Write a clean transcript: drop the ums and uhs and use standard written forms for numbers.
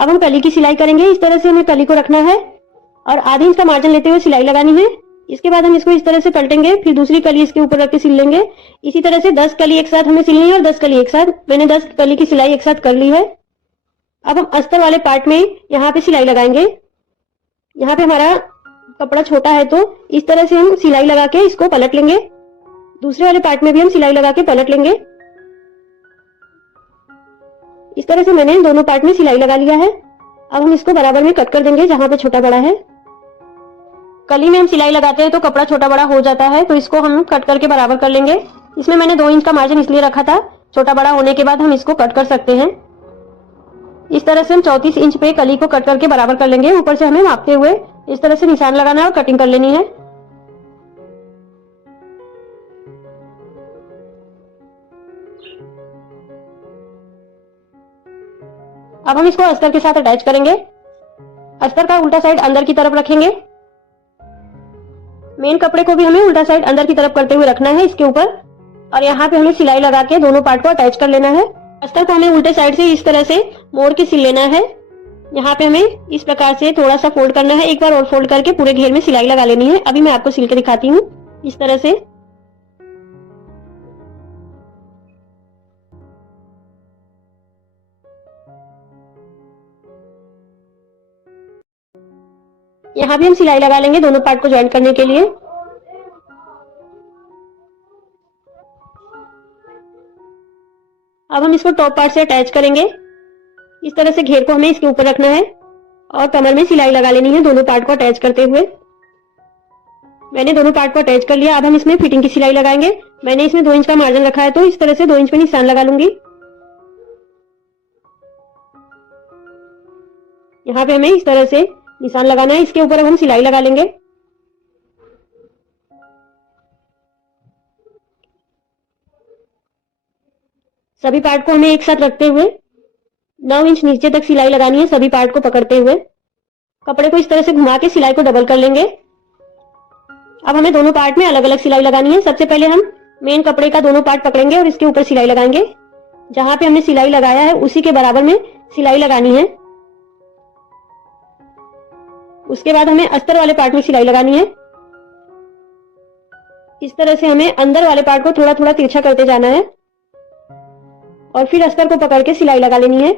अब हम कली की सिलाई करेंगे। इस तरह से हमें कली को रखना है और आधी इंच का मार्जिन लेते हुए सिलाई लगानी है। इसके बाद हम इसको इस तरह से पलटेंगे, फिर दूसरी कली इसके ऊपर रख के सिल लेंगे। इसी तरह से 10 कली एक साथ हमें सिलनी है और 10 कली एक साथ। मैंने 10 कली की सिलाई एक साथ कर ली है। अब हम अस्तर वाले पार्ट में यहाँ पे सिलाई लगाएंगे। यहाँ पे हमारा कपड़ा छोटा है तो इस तरह से हम सिलाई लगा के इसको पलट लेंगे। दूसरे वाले पार्ट में भी हम सिलाई लगा के पलट लेंगे। इस तरह से मैंने दोनों पार्ट में सिलाई लगा लिया है। अब हम इसको बराबर में कट कर देंगे जहां पे छोटा बड़ा है। कली में हम सिलाई लगाते हैं तो कपड़ा छोटा बड़ा हो जाता है, तो इसको हम कट करके बराबर कर लेंगे। इसमें मैंने 2 इंच का मार्जिन इसलिए रखा था, छोटा बड़ा होने के बाद हम इसको कट कर सकते हैं। इस तरह से हम 34 इंच पे कली को कट करके बराबर कर लेंगे। ऊपर से हमें मापते हुए इस तरह से निशान लगाना है और कटिंग कर लेनी है। अब हम इसको अस्तर के साथ अटैच करेंगे। अस्तर का उल्टा साइड अंदर की तरफ रखेंगे। मेन कपड़े को भी हमें उल्टा साइड अंदर की तरफ करते हुए रखना है इसके ऊपर, और यहाँ पे हमें सिलाई लगा के दोनों पार्ट को अटैच कर लेना है। अस्तर को हमें उल्टे साइड से इस तरह से मोड़ के सिल लेना है। यहाँ पे हमें इस प्रकार से थोड़ा सा फोल्ड करना है, एक बार और फोल्ड करके पूरे घेर में सिलाई लगा लेनी है। अभी मैं आपको सिल के दिखाती हूँ इस तरह से। यहाँ भी हम सिलाई लगा लेंगे दोनों पार्ट को ज्वाइन करने के लिए। अब हम इसको टॉप पार्ट से अटैच करेंगे। इस तरह से घेर को हमें इसके ऊपर रखना है और कमर में सिलाई लगा लेनी है दोनों पार्ट को अटैच करते हुए। मैंने दोनों पार्ट को अटैच कर लिया। अब हम इसमें फिटिंग की सिलाई लगाएंगे। मैंने इसमें 2 इंच का मार्जिन रखा है तो इस तरह से 2 इंच पे निशान लगा लूंगी। यहाँ पे हमें इस तरह से निशान लगाना है। इसके ऊपर अब हम सिलाई लगा लेंगे। सभी पार्ट को हमें एक साथ रखते हुए 9 इंच नीचे तक सिलाई लगानी है, सभी पार्ट को पकड़ते हुए। कपड़े को इस तरह से घुमा के सिलाई को डबल कर लेंगे। अब हमें दोनों पार्ट में अलग अलग सिलाई लगानी है। सबसे पहले हम मेन कपड़े का दोनों पार्ट पकड़ेंगे और इसके ऊपर सिलाई लगाएंगे। जहां पे हमने सिलाई लगाया है उसी के बराबर में सिलाई लगानी है। उसके बाद हमें अस्तर वाले पार्ट में सिलाई लगानी है। इस तरह से हमें अंदर वाले पार्ट को थोड़ा थोड़ा तिरछा करते जाना है और फिर अस्तर को पकड़ के सिलाई लगा लेनी है।